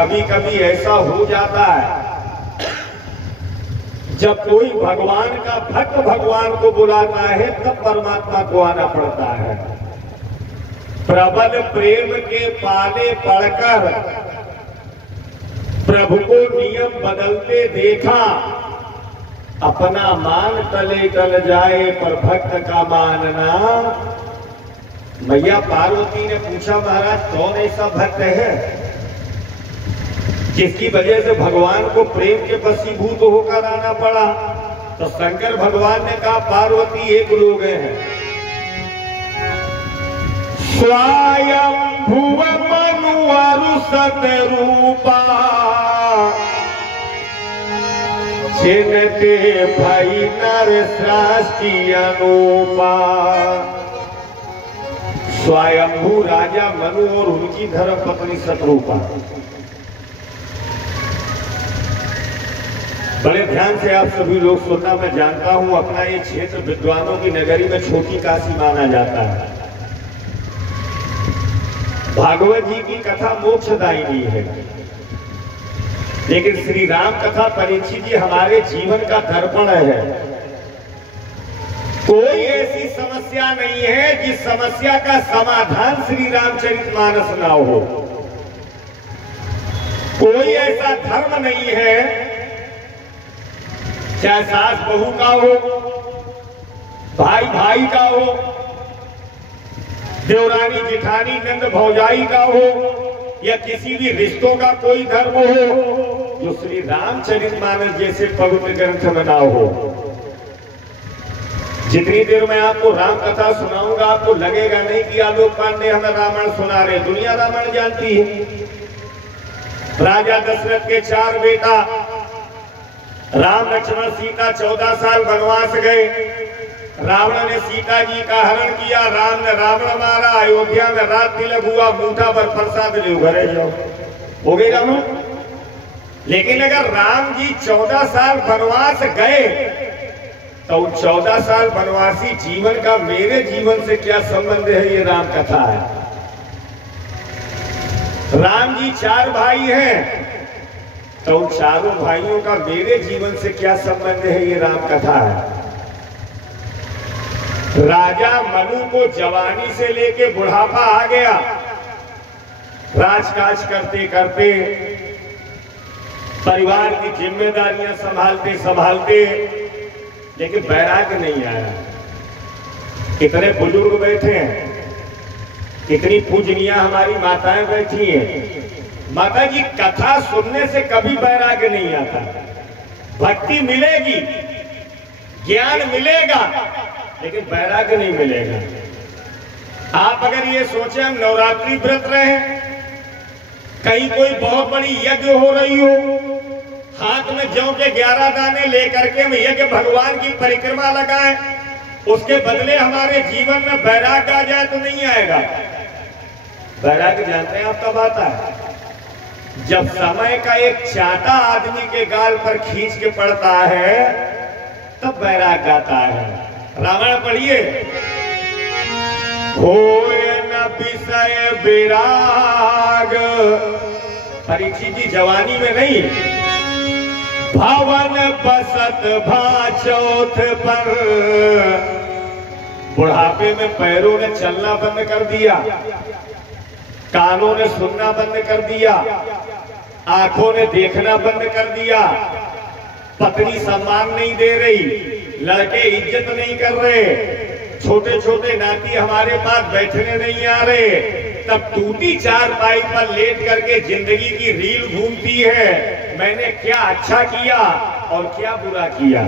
कभी कभी ऐसा हो जाता है जब कोई भगवान का भक्त भगवान को बुलाता है तब परमात्मा को आना पड़ता है। प्रबल प्रेम के पाले पड़कर प्रभु को नियम बदलते देखा, अपना मान तले टल जाए पर भक्त का मानना। मैया पार्वती ने पूछा, महाराज कौन ऐसा भक्त है जिसकी वजह से भगवान को प्रेम के वशीभूत होकर आना पड़ा? तो शंकर भगवान ने कहा, पार्वती एक लोग हैं, स्वयंभुव मनु सतरूपा, जिनते भई नर सृष्टि अनुपा। स्वयंभू राजा मनु और उनकी धर्मपत्नी शतरूपा। बड़े ध्यान से आप सभी लोग सुनना। मैं जानता हूं अपना ये क्षेत्र विद्वानों की नगरी में छोटी काशी माना जाता है। भागवत जी की कथा मोक्षदायिनी है, लेकिन श्री राम कथा परीक्षित जी हमारे जीवन का दर्पण है। कोई ऐसी समस्या नहीं है जिस समस्या का समाधान श्री रामचरितमानस ना हो। कोई ऐसा धर्म नहीं है, चाहे सास बहू का हो, भाई भाई का हो, देवरानी जेठानी नंद भौजाई का हो, या किसी भी रिश्तों का कोई धर्म हो, जो श्री रामचरितमानस जैसे पवित्र ग्रंथ में ना हो। जितनी देर मैं आपको राम कथा सुनाऊंगा आपको लगेगा नहीं कि आलोक पांडे हमें रामायण सुना रहे। दुनिया रामायण जानती है। राजा दशरथ के 4 बेटा राम लक्ष्मण सीता 14 साल वनवास गए। रावण ने सीता जी का हरण किया, राम ने रावण मारा, अयोध्या में रात तिलक हुआ, मुठा पर प्रसाद ले घरे जाओ, हो गई रावण। लेकिन अगर राम जी 14 साल वनवास गए तो उन 14 साल वनवासी जीवन का मेरे जीवन से क्या संबंध है? ये राम कथा है। राम जी 4 भाई हैं तो उन चारों भाइयों का मेरे जीवन से क्या संबंध है? ये राम कथा है। राजा मनु को जवानी से लेके बुढ़ापा आ गया, राजकाज करते करते परिवार की जिम्मेदारियां संभालते संभालते, लेकिन वैराग्य नहीं आया। कितने बुजुर्ग बैठे हैं, कितनी पूजनीय हमारी माताएं बैठी हैं। माता जी कथा सुनने से कभी वैराग्य नहीं आता। भक्ति मिलेगी, ज्ञान मिलेगा, लेकिन वैराग्य नहीं मिलेगा। आप अगर ये सोचे हम नवरात्रि व्रत रहे, कहीं कोई बहुत बड़ी यज्ञ हो रही हो, हाथ में जौ के 11 दाने लेकर के हम यज्ञ भगवान की परिक्रमा लगाएं, उसके बदले हमारे जीवन में वैराग्य आ जाए तो नहीं आएगा। वैराग्य जानते हैं आप कब आता है? जब समय का एक चाटा आदमी के गाल पर खींच के पड़ता है तब वैराग्य आता है। रामायण पढ़िए। होय न विषय विराग, परीक्षित जी जवानी में नहीं, भवन बसत भाचौथ पर, बुढ़ापे में पैरों ने चलना बंद कर दिया, कानों ने सुनना बंद कर दिया, आंखों ने देखना बंद कर दिया, पत्नी सम्मान नहीं दे रही, लड़के इज्जत नहीं कर रहे, छोटे छोटे नाती हमारे पास बैठने नहीं आ रहे, तब टूटी चारपाई पर लेट करके जिंदगी की रील घूमती है, मैंने क्या अच्छा किया और क्या बुरा किया।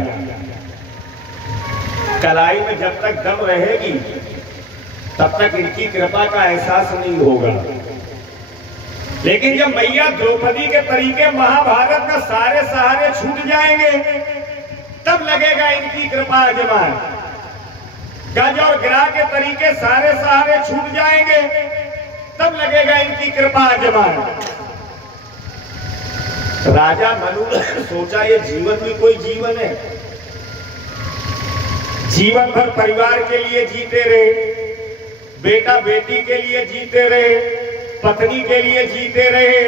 कलाई में जब तक दम रहेगी तब तक इनकी कृपा का एहसास नहीं होगा। लेकिन जब मैया द्रौपदी के तरीके महाभारत में सारे सहारे छूट जाएंगे तब लगेगा इनकी कृपा आजमान। गज और गिरा के तरीके सारे सहारे छूट जाएंगे तब लगेगा इनकी कृपा आजमान। राजा मनु ने सोचा ये जीवन भी कोई जीवन है, जीवन भर परिवार के लिए जीते रहे, बेटा बेटी के लिए जीते रहे, पत्नी के लिए जीते रहे,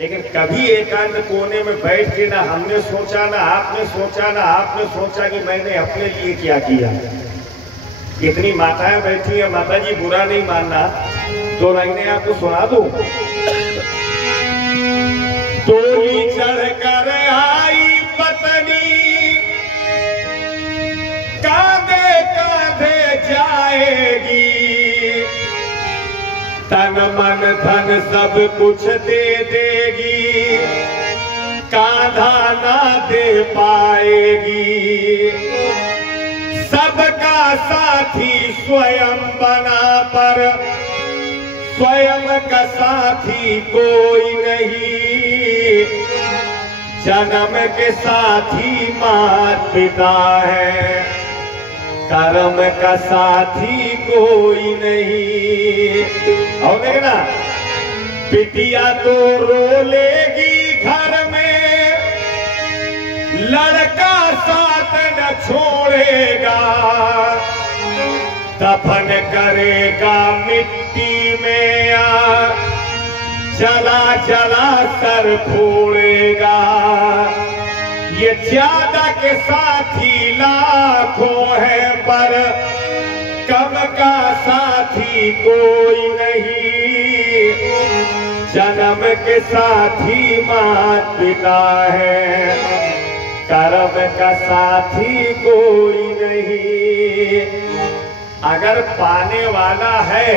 लेकिन कभी एकांत कोने में बैठ के ना हमने सोचा, ना आपने सोचा, ना आपने सोचा कि मैंने अपने लिए क्या किया। इतनी माताएं बैठी है, माता जी बुरा नहीं मानना, 2 लाइनें आपको सुना दूं। डोली चढ़कर आई पत्नी, कांधे कांधे जाएगी, तन मन धन सब कुछ दे देगी, कांधा ना दे पाएगी। सबका साथी स्वयं बना पर स्वयं का साथी कोई नहीं। जन्म के साथी माता पिता है, कर्म का साथी कोई नहीं। और देखना, बिटिया तो रो लेगी घर में, लड़का साथ न छोड़ेगा, दफन करेगा मिट्टी में या जला जला कर फोड़ेगा। ये ज्यादा के साथी लाखों है पर कम का साथी कोई नहीं। जन्म के साथी माता पिता है, कर्म का साथी कोई नहीं। अगर पाने वाला है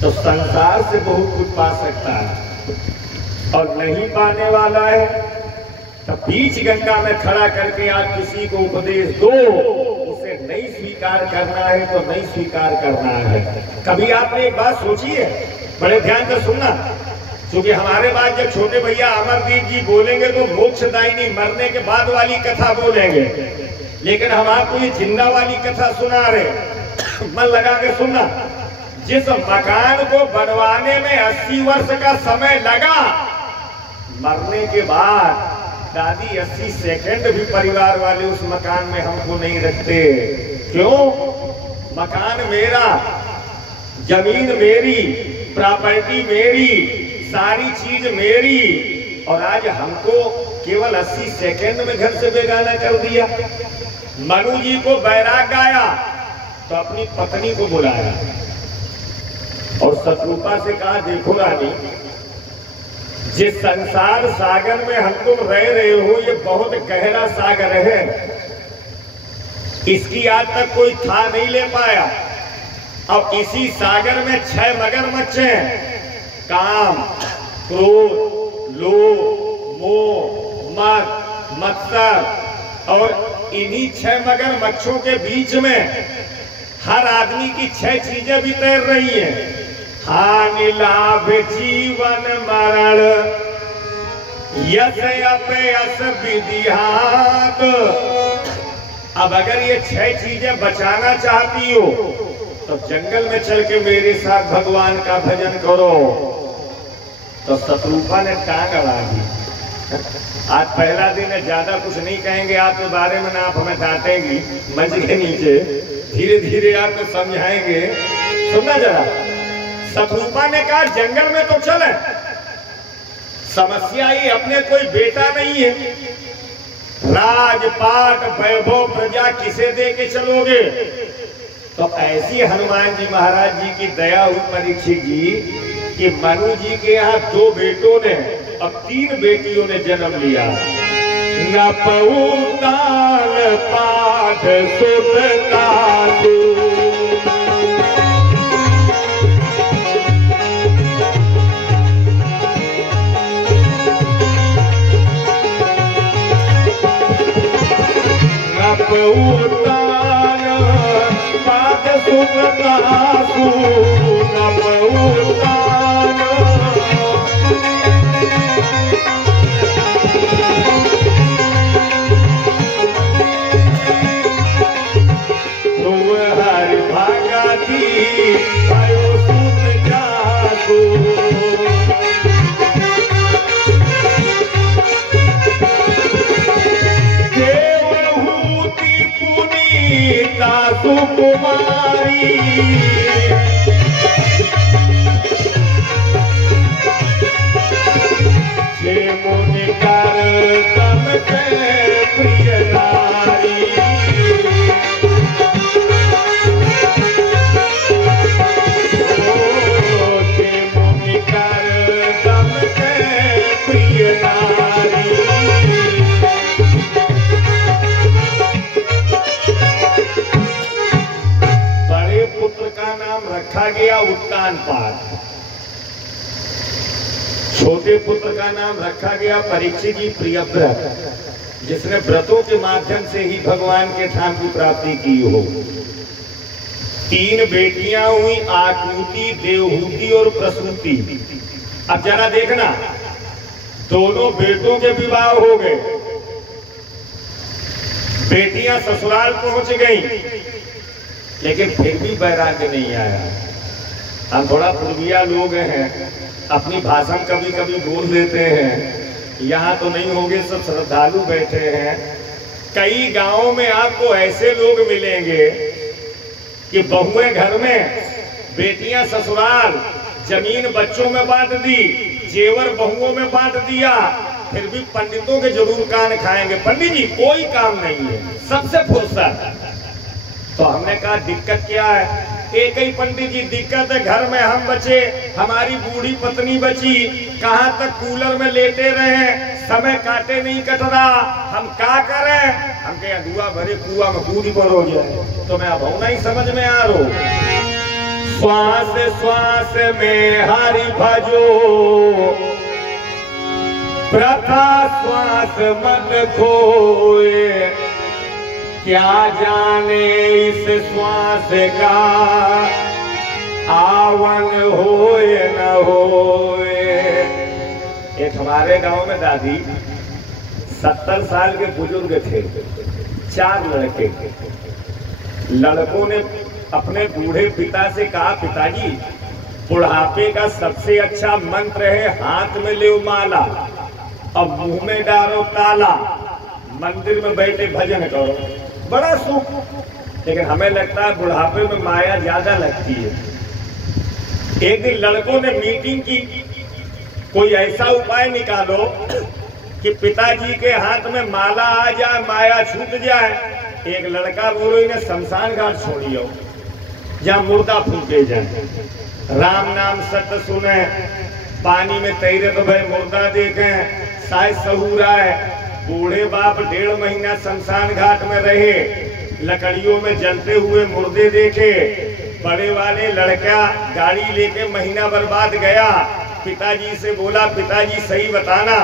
तो संसार से बहुत कुछ पा सकता है, और नहीं पाने वाला है तो बीच गंगा में खड़ा करके आप किसी को उपदेश दो, उसे नहीं स्वीकार करना है तो नहीं स्वीकार करना है। कभी आपने एक बात सोची है, बड़े ध्यान से सुनना, क्योंकि हमारे बाद जब छोटे भैया अमरदीप जी बोलेंगे तो मोक्षदायिनी मरने के बाद वाली कथा बोलेंगे, लेकिन हम आपको ये जिंदा वाली कथा सुना रहे। मन लगा के सुनना। जिस मकान को बनवाने में 80 वर्ष का समय लगा, मरने के बाद दादी 80 सेकंड भी परिवार वाले उस मकान में हमको नहीं रखते। क्यों? मकान मेरा, जमीन मेरी, प्रॉपर्टी मेरी, सारी चीज मेरी, और आज हमको केवल 80 सेकंड में घर से बेगाना कर दिया। मनु जी को बैराग आया तो अपनी पत्नी को बुलाया और शत्रुपा से कहा, देखो रानी, जिस संसार सागर में हम तुम रह रहे हो ये बहुत गहरा सागर है, इसकी आज तक कोई था नहीं ले पाया। अब इसी सागर में 6 मगरमच्छ हैं, काम, क्रोध, लोभ, मोह, मद, मत्सर, और इन्हीं 6 मगरमच्छों के बीच में हर आदमी की 6 चीजें भी तैर रही हैं। हानि लाभ जीवन मरण, यश अपयश विधिहात। अब अगर ये 6 चीजें बचाना चाहती हो तो जंगल में चल के मेरे साथ भगवान का भजन करो। तो शत्रुपा ने टांग अड़ा दी। आज पहला दिन है, ज्यादा कुछ नहीं कहेंगे आपके बारे में, ना आप हमें डांटेंगी, मंच के नीचे धीरे धीरे आपको समझाएंगे। सुनना जरा, शत्रुपा ने कहा जंगल में तो चले, समस्या ही अपने कोई बेटा नहीं है, राजपाट वैभव प्रजा किसे दे के चलोगे? तो ऐसी हनुमान जी महाराज जी की दया हुई परीक्षित जी कि मनु जी के यहाँ 2 बेटों ने अब 3 बेटियों ने जन्म लिया। न पऊताल पाठ सुनता पऊतान पाठ सुनता न पऊतान। तुम हरि भागती आयो सुन जागो, सुकुमारी स्नान पाठ। छोटे पुत्र का नाम रखा गया परीक्षित जी प्रियव्रत, जिसने व्रतों के माध्यम से ही भगवान के धाम की प्राप्ति की हो। 3 बेटियां हुई, आकृति, देवहूति और प्रसूति। अब जरा देखना, दोनों बेटों के विवाह हो गए, बेटियां ससुराल पहुंच गई, लेकिन फिर भी वैराग्य नहीं आया। हम थोड़ा पूर्विया लोग हैं, अपनी भाषा कभी कभी बोल देते हैं। यहाँ तो नहीं होंगे, सब श्रद्धालु बैठे हैं। कई गांवों में आपको ऐसे लोग मिलेंगे कि बहुएं घर में, बेटियां ससुराल, जमीन बच्चों में बांट दी, जेवर बहुओं में बांट दिया, फिर भी पंडितों के जरूर कान खाएंगे, पंडित जी कोई काम नहीं है, सबसे फुर्सत। तो हमने कहा दिक्कत क्या है? एक ही पंडित जी दिक्कत है, घर में हम बचे, हमारी बूढ़ी पत्नी बची, कहाँ तक कूलर में लेटे रहे, समय काटे नहीं कट रहा, हम क्या करें? हम कहे धुआ भरे कुआ में कूदी पर हो जाए। तो मैं अब नहीं समझ में आ रहा। श्वास श्वास में हरि भजो, प्रथा श्वास मत खोए, क्या जाने इस श्वास का आवन होए न होए। एक हमारे गांव में दादी 70 साल के बुजुर्ग थे, 4 लड़के। लड़कों ने अपने बूढ़े पिता से कहा, पिताजी बुढ़ापे का सबसे अच्छा मंत्र है हाथ में ले माला और मुंह में डालो ताला, मंदिर में बैठे भजन करो, बड़ा सुख। लेकिन हमें लगता है बुढ़ापे में माया ज्यादा लगती है। एक दिन लड़कों ने मीटिंग की, कोई ऐसा उपाय निकालो कि पिताजी के हाथ में माला आ जाए, माया छूट जाए। एक लड़का बोलो, इन्हें शमशान घाट छोड़ियो, जहाँ मुर्दा फूके जाए, राम नाम सत्य सुने, पानी में तैरे तो भाई मुर्दा देखे, शायद सहूर आए। बूढ़े बाप 1.5 महीना शमशान घाट में रहे, लकड़ियों में जलते हुए मुर्दे देखे। बड़े वाले लड़का गाड़ी लेके महीना बर्बाद गया, पिताजी से बोला, पिताजी सही बताना,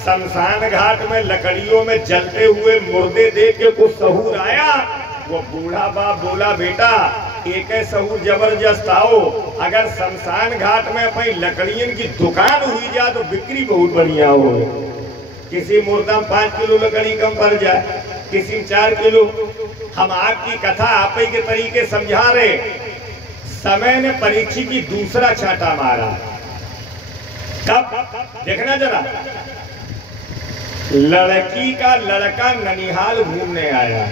शमशान घाट में लकड़ियों में जलते हुए मुर्दे देख के कुछ सहूर आया? वो बूढ़ा बाप बोला, बेटा एक सहूर जबरदस्त आओ, अगर शमशान घाट में अपनी लकड़ियों की दुकान हुई जाए तो बिक्री बहुत बढ़िया हो। किसी मुर्दा में 5 किलो लकड़ी कम पड़ जाए, किसी में 4 किलो। हम आपकी कथा आप ही के तरीके समझा रहे। समय ने परीक्षित की दूसरा छाटा मारा। कब? देखना जरा, लड़की का लड़का ननिहाल घूमने आया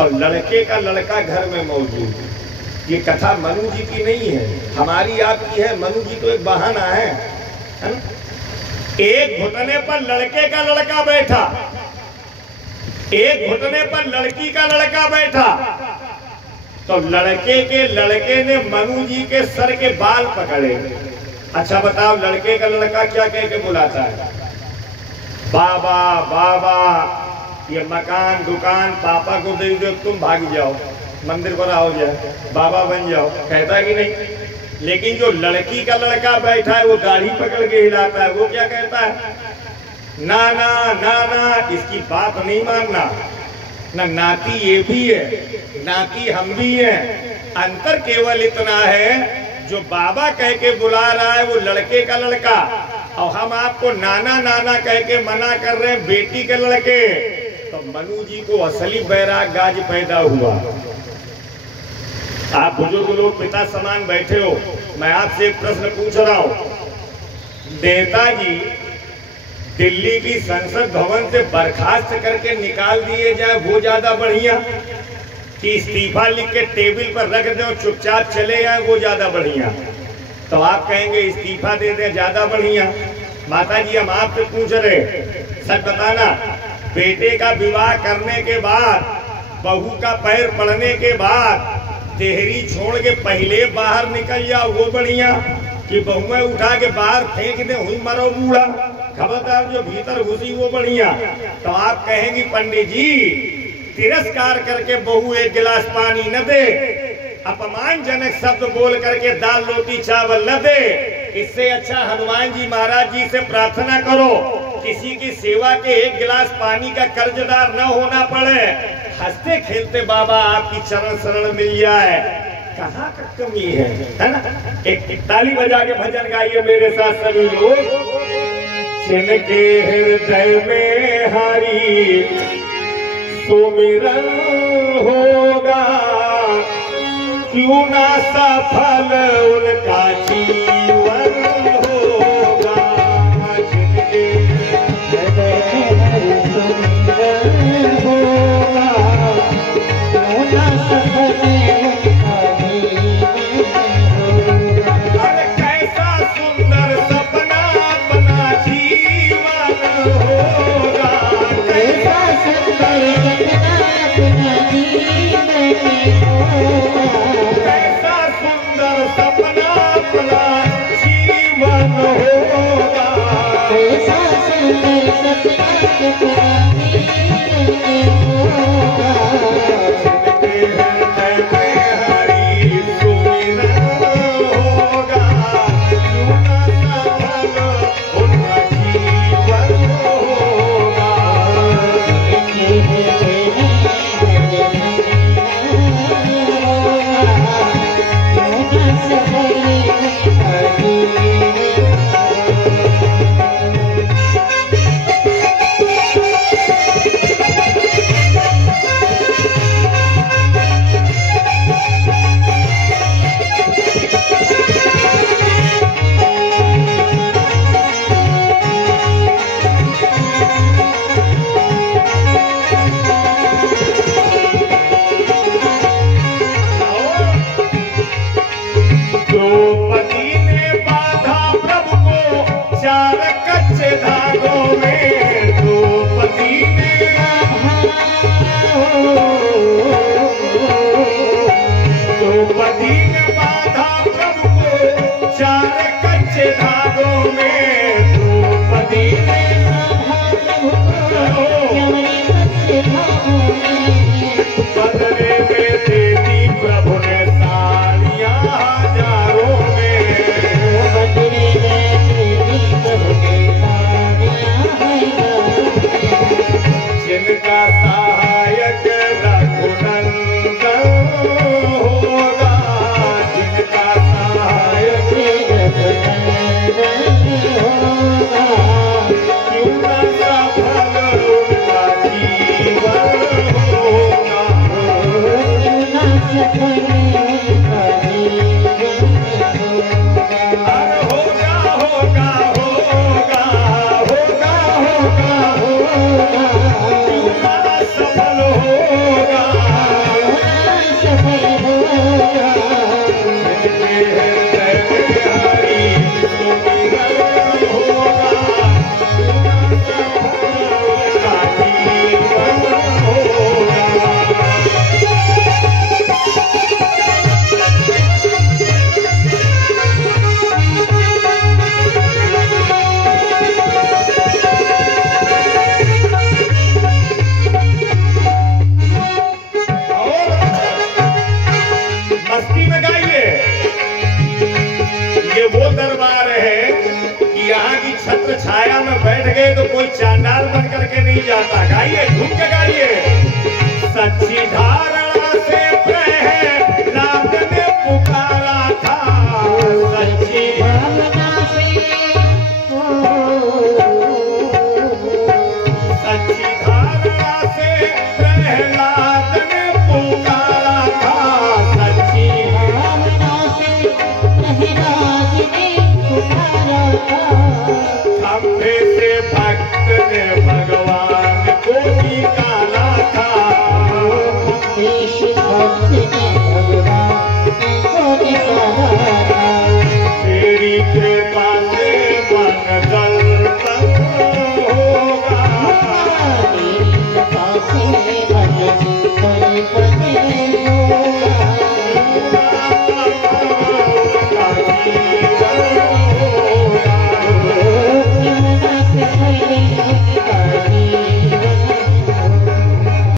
और लड़के का लड़का घर में मौजूद। ये कथा मनु जी की नहीं है, हमारी आपकी है। मनु जी तो एक बहाना है ना? एक घुटने पर लड़के का लड़का बैठा, एक घुटने पर लड़की का लड़का बैठा। तो लड़के के लड़के ने मनु जी के सर के बाल पकड़े। अच्छा बताओ, लड़के का लड़का क्या कह के बुलाता है? बाबा बाबा, ये मकान दुकान पापा को दे दो, तुम भाग जाओ, मंदिर पर आओ जाए, बाबा बन जाओ, कहता है कि नहीं? लेकिन जो लड़की का लड़का बैठा है वो दाढ़ी पकड़ के हिलाता है, वो क्या कहता है? ना ना ना ना, इसकी बात नहीं मानना ना, नाती ये भी है, नाती हम भी हैं। अंतर केवल इतना है, जो बाबा कह के बुला रहा है वो लड़के का लड़का, और हम आपको नाना नाना कह के मना कर रहे हैं बेटी के लड़के। तो मनु जी को असली बैराग गाज पैदा हुआ। आप बुजुर्ग लोग पिता समान बैठे हो, मैं आपसे एक प्रश्न पूछ रहा हूं। नेताजी दिल्ली की संसद भवन से बर्खास्त करके निकाल दिए जाए, वो ज्यादा बढ़िया कि इस्तीफा लिख के टेबल पर रख दो चुपचाप चले जाए, वो ज्यादा बढ़िया? तो आप कहेंगे इस्तीफा दे दे, ज्यादा बढ़िया। माता जी हम आपसे पूछ रहे, सच बताना, बेटे का विवाह करने के बाद, बहू का पैर पड़ने के बाद देहरी छोड़ के पहले बाहर निकल जाओ, वो बढ़िया कि बहुएं उठा के बाहर फेंक दे, हुई मरो बूढ़ा, खबरदार जो भीतर घुसी वो बढ़िया? तो आप कहेंगे पंडित जी तिरस्कार करके बहू एक गिलास पानी न दे अपमानजनक शब्द बोल करके दाल रोटी चावल न दे, इससे अच्छा हनुमान जी महाराज जी से प्रार्थना करो किसी की सेवा के एक गिलास पानी का कर्जदार न होना पड़े, हंसते खेलते बाबा आपकी चरण शरण मिल जाए। कहाँ का कमी है ना? एक ताली बजा के भजन गाइए मेरे साथ सभी लोग। जिनके हृदय में हरि सुमिरन होगा, क्यों ना सफल उनका जीवन होगा। जिनके हृदय में हरि सुमिरन होगा, क्यों ना सफल उनका जीवन होगा। अरे कैसा सुंदर सपना अपना जीवन होगा, कैसा सुंदर सपना अपना जीवन होगा, कैसा सुंदर सपना अपना जीवन होगा, कैसा सुंदर सपना अपना जीवन होगा। जिनके हृदय में हरि सुमिरन होगा, क्यों ना सफल उनका जीवन होगा। जिनके हृदय में हरि द्रौपदी ने बांधा प्रभु को चार कच्चे धागों में, द्रौपदी ने बांधा प्रभु को चार कच्चे धागों में, द्रौपदी ने बदले में दे दी प्रभु ने साड़ियां हजारों में, बदले में दे दी प्रभु ने साड़ियां हजारों में। जिनका सहायक रघुनंदन होगा, जिनका सहायक रघुनंदन होगा, क्यों ना सफल उनका जीवन होगा, क्यों ना सफल उनका जीवन होगा। अरे होगा होगा होगा होगा होगा होगा, क्यों ना सफल होगा, सफल होगा। जिनके हृदय में हरि सुमिरन होगा, क्यों ना सफल उनका जीवन होगा। मस्ती में गाइए। ये वो दरबार है कि यहाँ की छत्र छाया में बैठ गए तो कोई चांडाल बन करके नहीं जाता। गाइए।